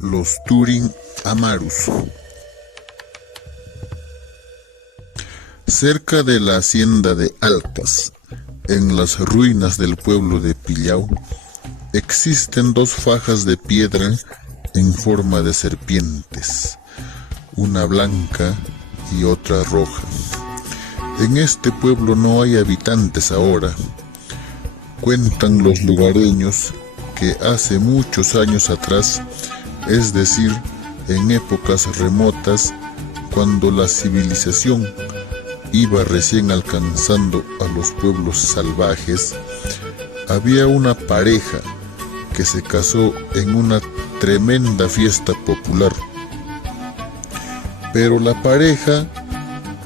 Los Turin Amarus. Cerca de la hacienda de Alcas, en las ruinas del pueblo de Pillau, existen dos fajas de piedra en forma de serpientes, una blanca y otra roja. En este pueblo no hay habitantes ahora. Cuentan los lugareños que hace muchos años atrás, es decir, en épocas remotas, cuando la civilización iba recién alcanzando a los pueblos salvajes, había una pareja que se casó en una tremenda fiesta popular. Pero la pareja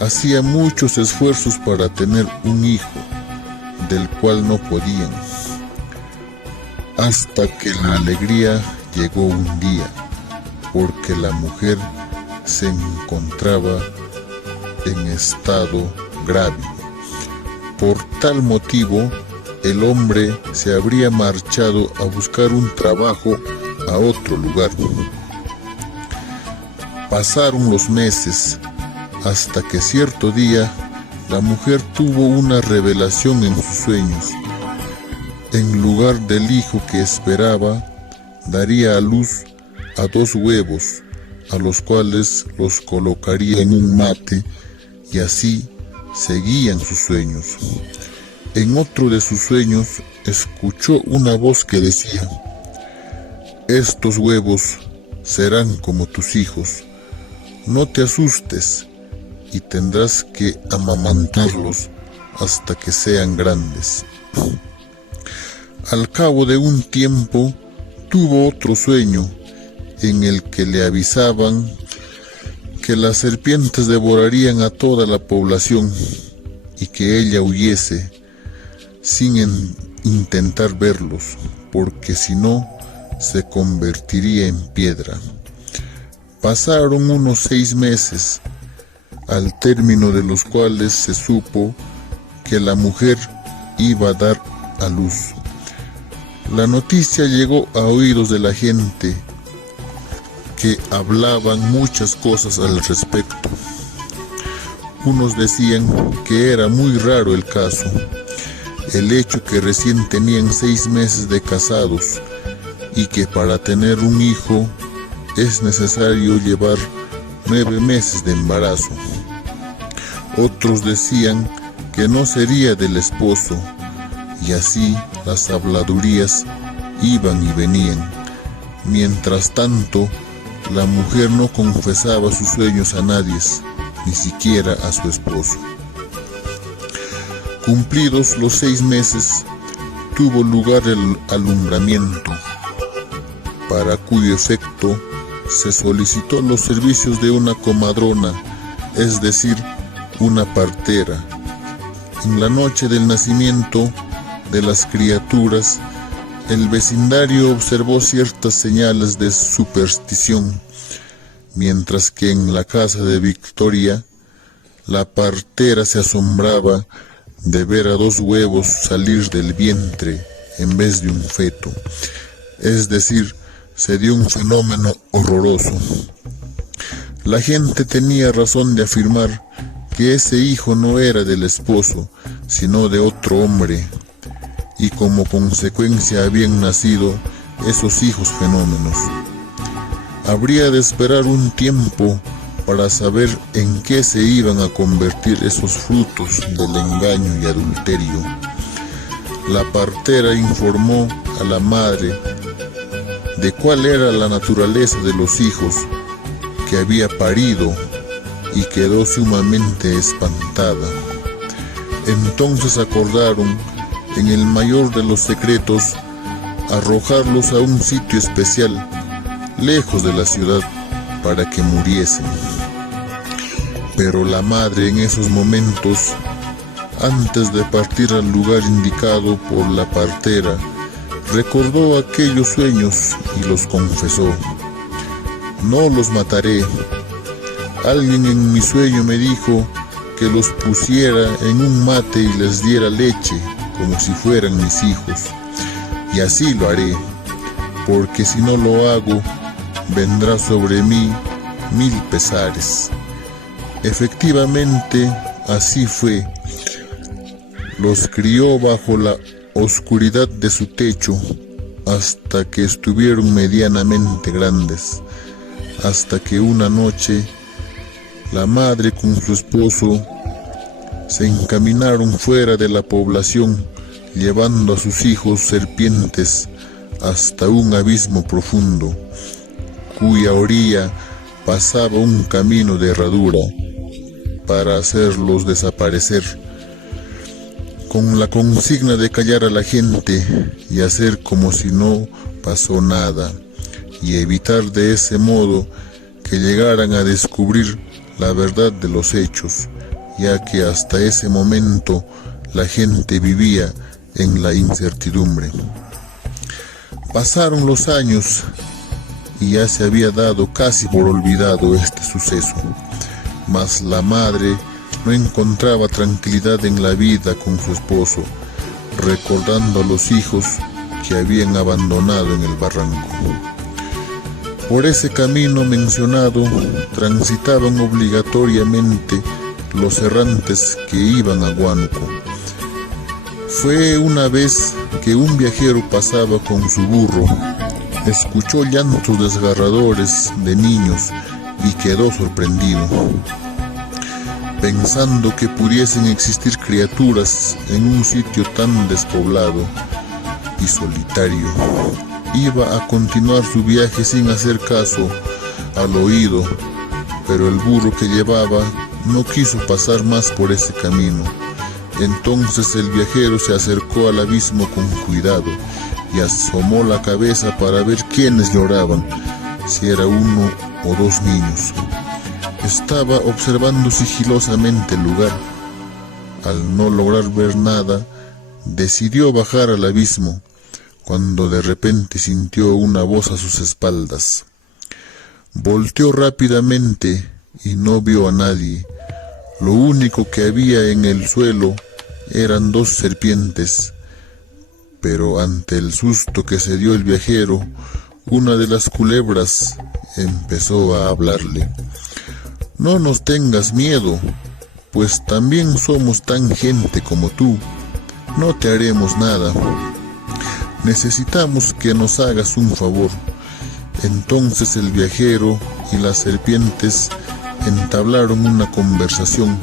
hacía muchos esfuerzos para tener un hijo, del cual no podían, hasta que la alegría llegó un día, porque la mujer se encontraba en estado grave. Por tal motivo, el hombre se habría marchado a buscar un trabajo a otro lugar. Pasaron los meses, hasta que cierto día la mujer tuvo una revelación en sus sueños. En lugar del hijo que esperaba, daría a luz a 2 huevos, a los cuales los colocaría en un mate, y así seguían sus sueños. En otro de sus sueños escuchó una voz que decía: estos huevos serán como tus hijos, no te asustes, y tendrás que amamantarlos hasta que sean grandes. Al cabo de un tiempo tuvo otro sueño en el que le avisaban que las serpientes devorarían a toda la población y que ella huyese sin intentar verlos, porque si no se convertiría en piedra. Pasaron unos 6 meses, al término de los cuales se supo que la mujer iba a dar a luz. La noticia llegó a oídos de la gente, que hablaban muchas cosas al respecto. Unos decían que era muy raro el caso, el hecho que recién tenían 6 meses de casados y que para tener un hijo es necesario llevar 9 meses de embarazo. Otros decían que no sería del esposo, y así las habladurías iban y venían. Mientras tanto, la mujer no confesaba sus sueños a nadie, ni siquiera a su esposo. Cumplidos los 6 meses, tuvo lugar el alumbramiento, para cuyo efecto se solicitó los servicios de una comadrona, es decir, una partera. En la noche del nacimiento de las criaturas, el vecindario observó ciertas señales de superstición, mientras que en la casa de Victoria, la partera se asombraba de ver a 2 huevos salir del vientre en vez de un feto. Es decir, se dio un fenómeno horroroso. La gente tenía razón de afirmar que ese hijo no era del esposo, sino de otro hombre, y como consecuencia habían nacido esos hijos fenómenos. Habría de esperar un tiempo para saber en qué se iban a convertir esos frutos del engaño y adulterio. La partera informó a la madre de cuál era la naturaleza de los hijos que había parido y quedó sumamente espantada. Entonces acordaron, en el mayor de los secretos, arrojarlos a un sitio especial, lejos de la ciudad, para que muriesen. Pero la madre en esos momentos, antes de partir al lugar indicado por la partera, recordó aquellos sueños y los confesó: no los mataré. Alguien en mi sueño me dijo que los pusiera en un mate y les diera leche, como si fueran mis hijos, y así lo haré, porque si no lo hago, vendrá sobre mí 1000 pesares. Efectivamente, así fue. Los crió bajo la oscuridad de su techo hasta que estuvieron medianamente grandes, hasta que una noche la madre con su esposo se encaminaron fuera de la población, llevando a sus hijos serpientes hasta un abismo profundo, cuya orilla pasaba un camino de herradura para hacerlos desaparecer, con la consigna de callar a la gente y hacer como si no pasó nada, y evitar de ese modo que llegaran a descubrir la verdad de los hechos, ya que hasta ese momento la gente vivía en la incertidumbre. Pasaron los años y ya se había dado casi por olvidado este suceso, mas la madre no encontraba tranquilidad en la vida con su esposo, recordando a los hijos que habían abandonado en el barranco. Por ese camino mencionado transitaban obligatoriamente los errantes que iban a Huánuco. Fue una vez que un viajero pasaba con su burro, escuchó llantos desgarradores de niños y quedó sorprendido, pensando que pudiesen existir criaturas en un sitio tan despoblado y solitario. Iba a continuar su viaje sin hacer caso al oído, pero el burro que llevaba no quiso pasar más por ese camino. Entonces el viajero se acercó al abismo con cuidado y asomó la cabeza para ver quiénes lloraban, si era uno o dos niños. Estaba observando sigilosamente el lugar. Al no lograr ver nada, decidió bajar al abismo, cuando de repente sintió una voz a sus espaldas. Volteó rápidamente y no vio a nadie. Lo único que había en el suelo eran 2 serpientes, pero ante el susto que se dio el viajero, una de las culebras empezó a hablarle. No nos tengas miedo, pues también somos tan gente como tú. No te haremos nada. Necesitamos que nos hagas un favor. Entonces el viajero y las serpientes entablaron una conversación.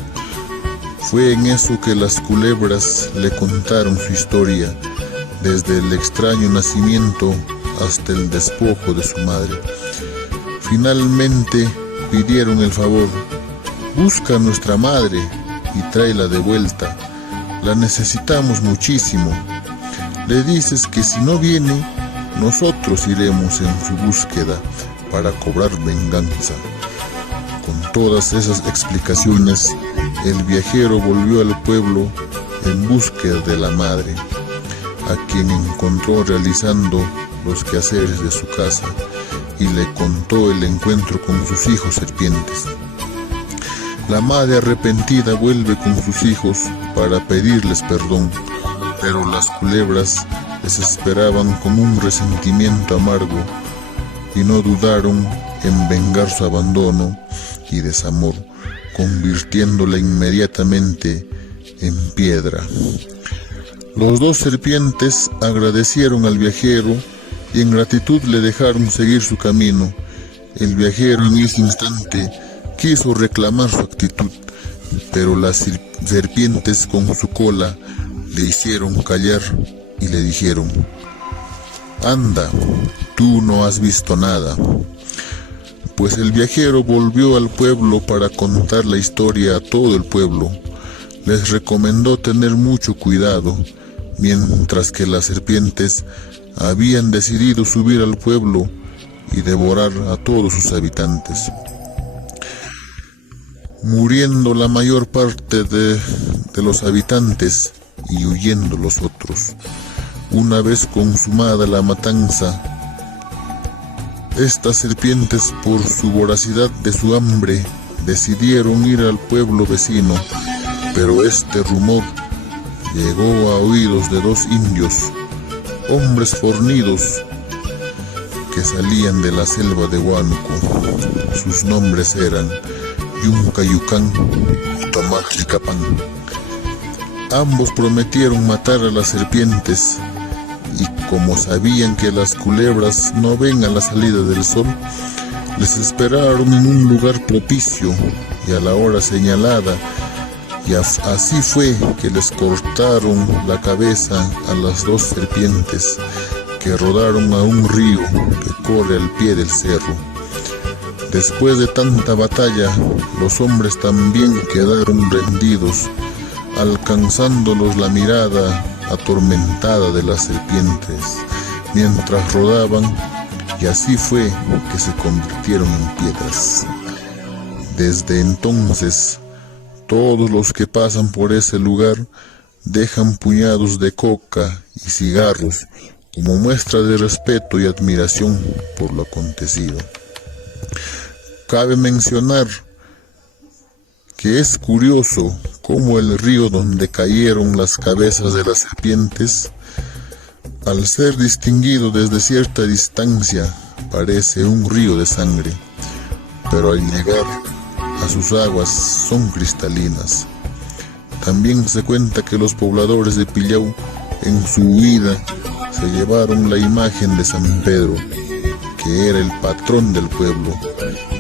Fue en eso que las culebras le contaron su historia, desde el extraño nacimiento hasta el despojo de su madre. Finalmente pidieron el favor: busca a nuestra madre y tráela de vuelta. La necesitamos muchísimo. Le dices que si no viene, nosotros iremos en su búsqueda para cobrar venganza. Con todas esas explicaciones, el viajero volvió al pueblo en búsqueda de la madre, a quien encontró realizando los quehaceres de su casa, y le contó el encuentro con sus hijos serpientes. La madre arrepentida vuelve con sus hijos para pedirles perdón, pero las culebras les esperaban con un resentimiento amargo y no dudaron en vengar su abandono y desamor, convirtiéndola inmediatamente en piedra. Los 2 serpientes agradecieron al viajero y en gratitud le dejaron seguir su camino. El viajero en ese instante quiso reclamar su actitud, pero las serpientes con su cola le hicieron callar y le dijeron: anda, tú no has visto nada. Pues el viajero volvió al pueblo para contar la historia a todo el pueblo. Les recomendó tener mucho cuidado, mientras que las serpientes habían decidido subir al pueblo y devorar a todos sus habitantes, muriendo la mayor parte de los habitantes y huyendo los otros. Una vez consumada la matanza, estas serpientes, por su voracidad de su hambre, decidieron ir al pueblo vecino, pero este rumor llegó a oídos de 2 indios, hombres fornidos, que salían de la selva de Huánuco. Sus nombres eran Yuncayucán y Tomaxicapán. Ambos prometieron matar a las serpientes, y como sabían que las culebras no ven a la salida del sol, les esperaron en un lugar propicio y a la hora señalada, y así fue que les cortaron la cabeza a las dos serpientes, que rodaron a un río que corre al pie del cerro. Después de tanta batalla, los hombres también quedaron rendidos, alcanzándolos la mirada atormentada de las serpientes mientras rodaban, y así fue que se convirtieron en piedras. Desde entonces, todos los que pasan por ese lugar dejan puñados de coca y cigarros como muestra de respeto y admiración por lo acontecido. Cabe mencionar que es curioso cómo el río donde cayeron las cabezas de las serpientes, al ser distinguido desde cierta distancia, parece un río de sangre, pero al llegar a sus aguas son cristalinas. También se cuenta que los pobladores de Pillau en su huida se llevaron la imagen de San Pedro, que era el patrón del pueblo,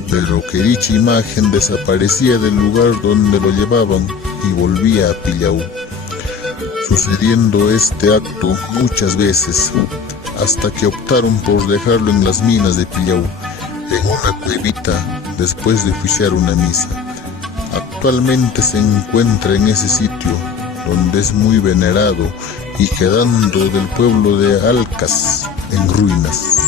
pero que dicha imagen desaparecía del lugar donde lo llevaban y volvía a Pillau, sucediendo este acto muchas veces, hasta que optaron por dejarlo en las minas de Pillau, en una cuevita, después de oficiar una misa. Actualmente se encuentra en ese sitio, donde es muy venerado y quedando del pueblo de Alcas en ruinas.